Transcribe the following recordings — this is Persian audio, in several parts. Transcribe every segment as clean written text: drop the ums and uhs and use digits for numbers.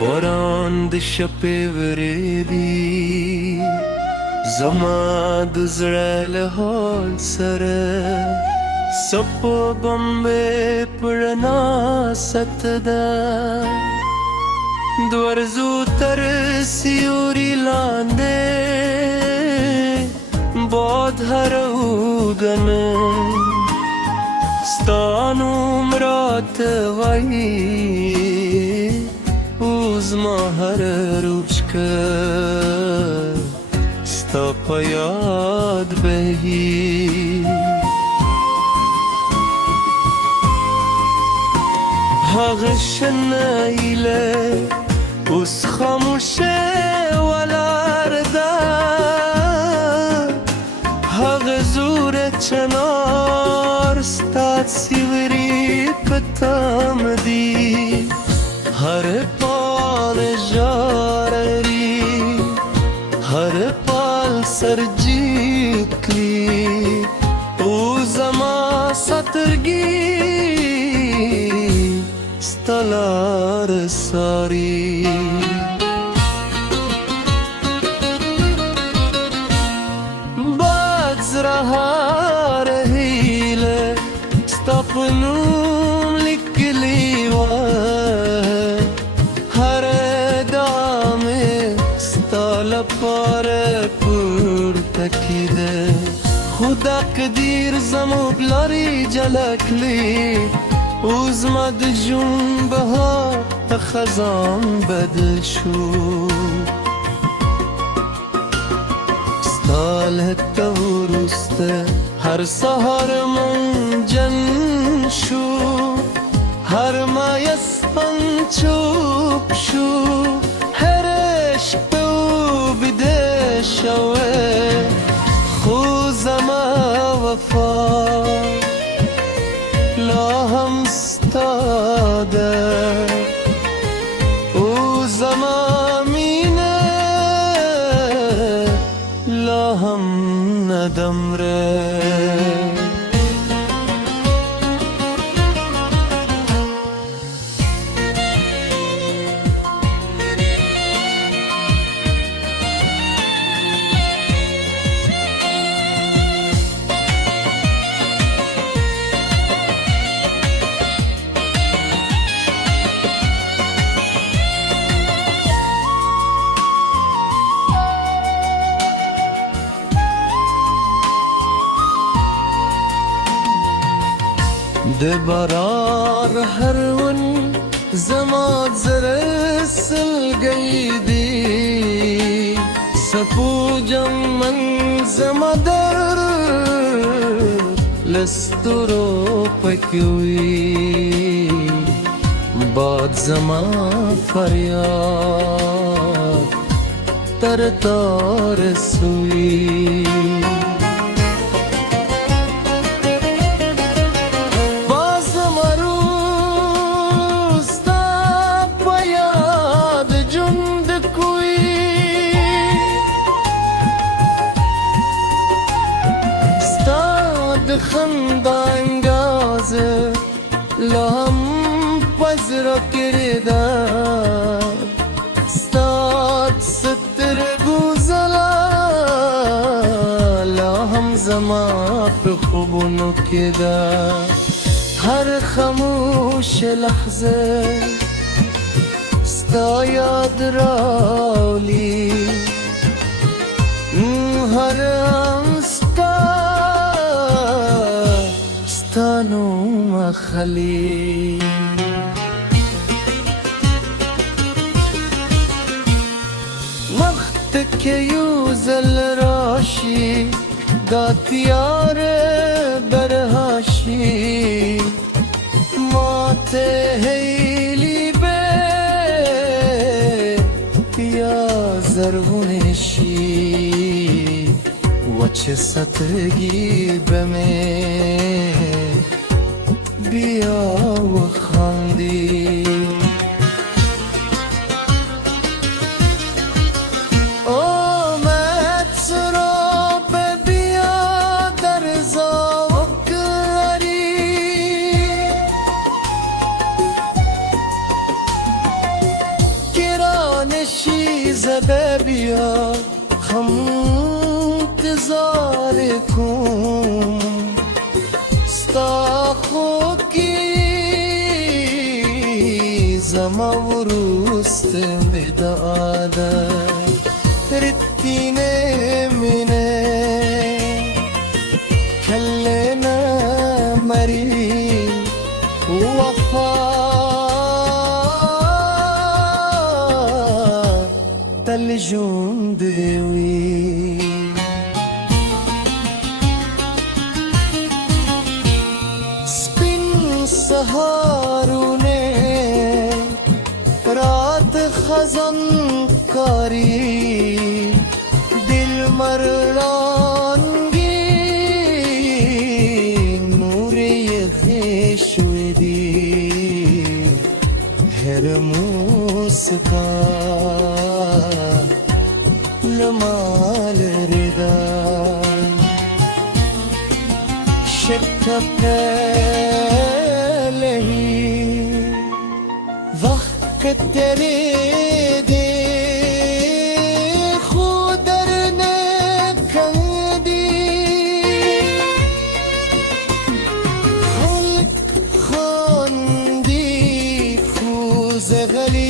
باران د شپې ورېدي زما د زړه له حال سره سپو بمبې پړنا ست ده د ورځو تر سیوري لاندې باد هر اوږه ستا نوم راته وایي زما هر روچکه ستا په یاد بهي هغه شنه هیله اوس خاموشه ولاړ ده هغه زوره چنار ستا سیوري په تم دي هر پال جارری هر پال سرجیت کلی او زما سترگی ستلار ساری باد زرها رهیله ستپنوم لکلی لپاره پورته کیده خدا قدیر زموږ لارې جلا کړي اوس زما د ژوند بهار په خزان بدل شو ستا له ته وروسته هر سهار منجن شو هر مایسپن چوب شو هر شپه شوه خو زما وفا لا هم ستا ده او زما مینه لا هم ندمره د باران هر ون زما زره سلګی دی سپو جمن زما در لسترو پکوي باد زما فریاد تر تار سوی خندا انگاز لهم پزر کرده ستاد ستر گوزلا لهم زما پر خوبونو کده هر خموش لحظه ستا یاد راولی هر نوم خلی وقت که یوزل راشی دا تیار برهاشی مات هیلی به یا زرغونشی وچه سترگی بمه بیا و خاندی آمد سراب بیا در زاوکاری که زده بیا خم انتظار کن ستا خو کی زما ورست مدادا رتینه منه کلنا مری وفا تل ژوند وی سپین سهارونه رات خزان کاری دل مرلانگی نور یخش ودی هر موسکا لمال ردا شک پہلے ہی وقت تیرے دے خودر نے کندی خلق خاندی خوز غلیم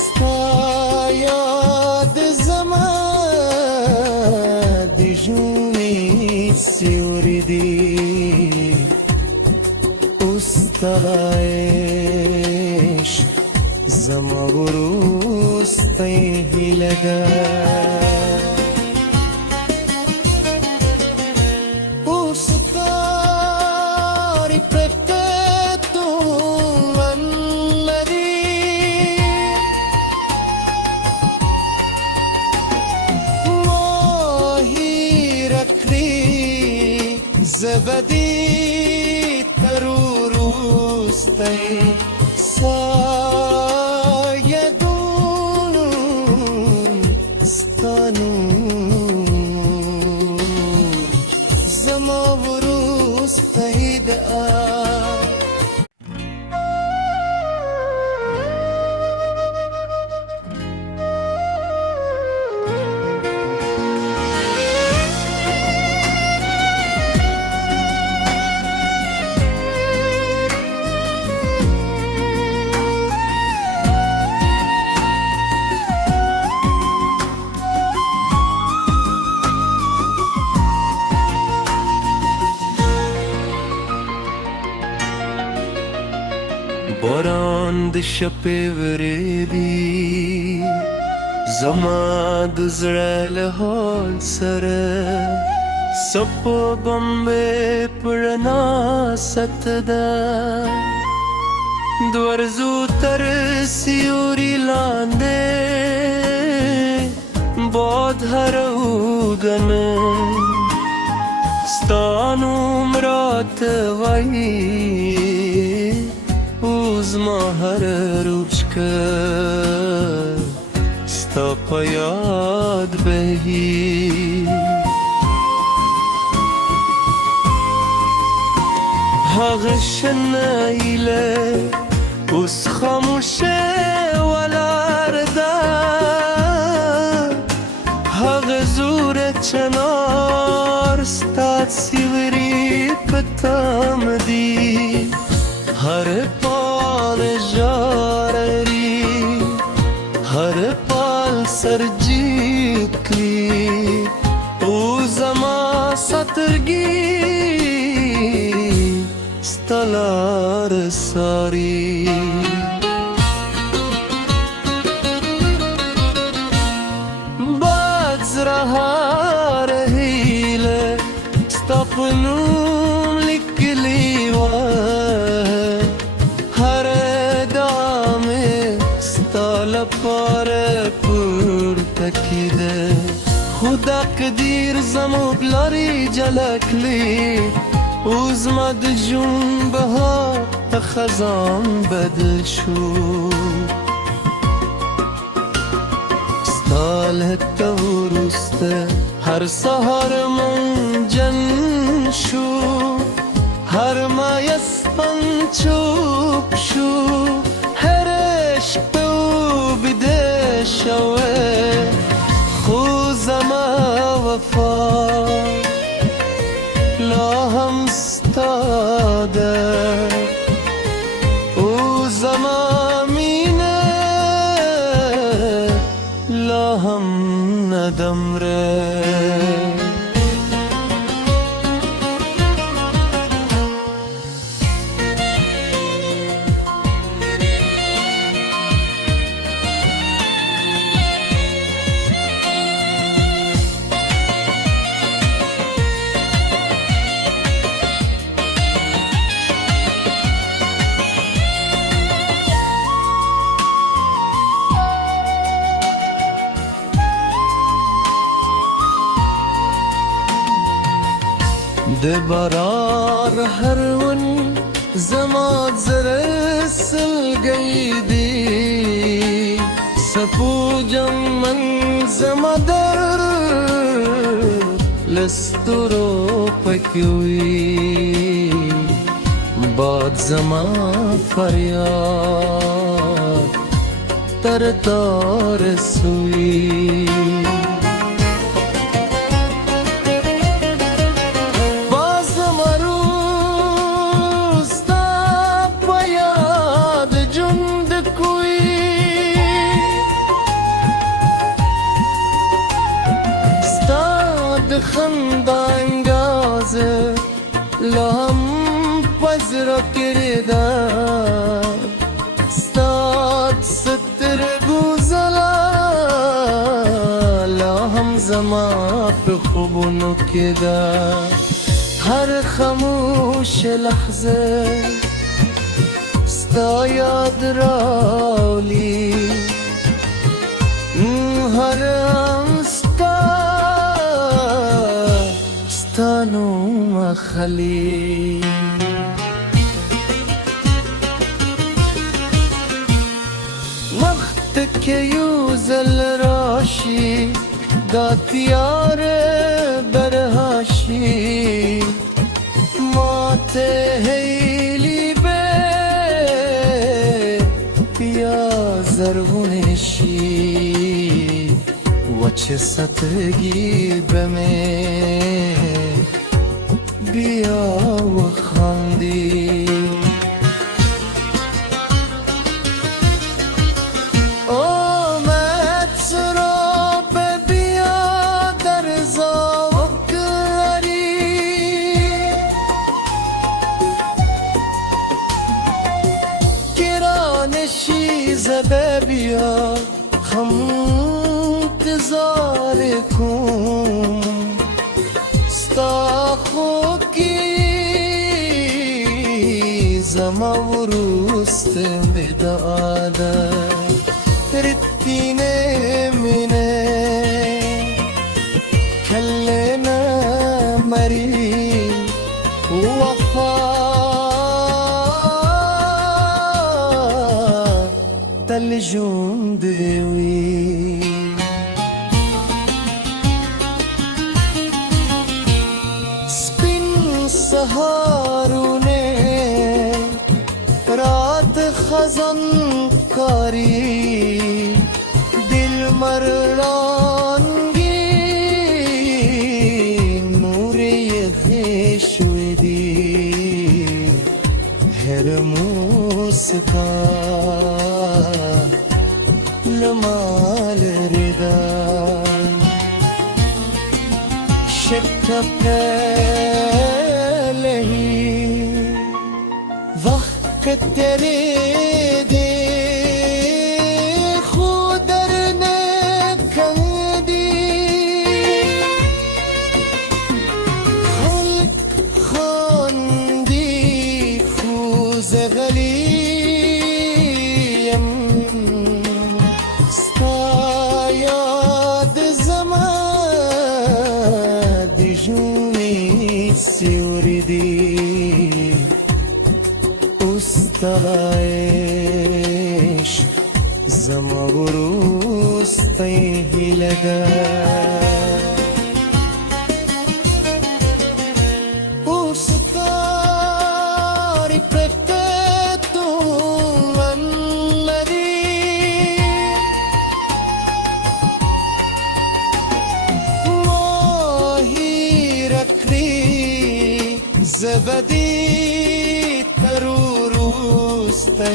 ستا یاد زمان دی جونی سیوری دی استایش زما ورستی لگا Ustar perfetto amari Mahi rakri zabadi tarurustai sayadun stanu zama ورستی دا باران د شپې ورېدي زما د زړه له حال سره سپو بمبې پړنا ستدا دورزو تر سیوري لاندې باد هرودن ستانو مرات وای زما هر روز که ستا په یاد بهی هغه شنایله اوس خاموشه ولاړ ده هغه زور چنار ستا سیوري په تام دی هر پال جارری هر پال سرجیت کلی او زما سترگی ستلار ساری باد زرها رهیله ستپنوم لکلی پر پورته کیده خدا قدیر زموږ لارې جلا کړي اوس ما د ژوند بهار په خزان بدل شو ستا له ته وروسته هر سهار منجن شو هر مایسپن چوب شو هر دمره دبرار هرون زماد زرس القيدي سفو جمن زمدر لسترو پکوي باد زما فریاد تر تار سوی خندا انگاز لهم پزر کرده ستاد ستر گوزلا لهم زما پر خوبونو کده هر خموش لحظه ستا یاد راولی هر نوم خلی وقت که یوزل راشی دا تیار برهاشی مات هیلی به یا زرغونشی و چه ستگی بمه بیا و خاندی آمد سراب بیا در زاوکاری گرانشی زبه بیا خم انتظار کن ستا خوکی زما ورست بداده رتینه منه کلنا مری وفا تلجون دوی سهارونه رات خزان کاری دل مرلانگی نوری خشودی هر موسکا لمال ردا شکت وقت तेरे दे खुदर ने खंदी खल्क खांदी फूज गलीम स्तायाद जमा दिजूनी सिवरदी استایش زما ورسته لگا استاری perfetto amari ماهی رکری زبدی ترو روسته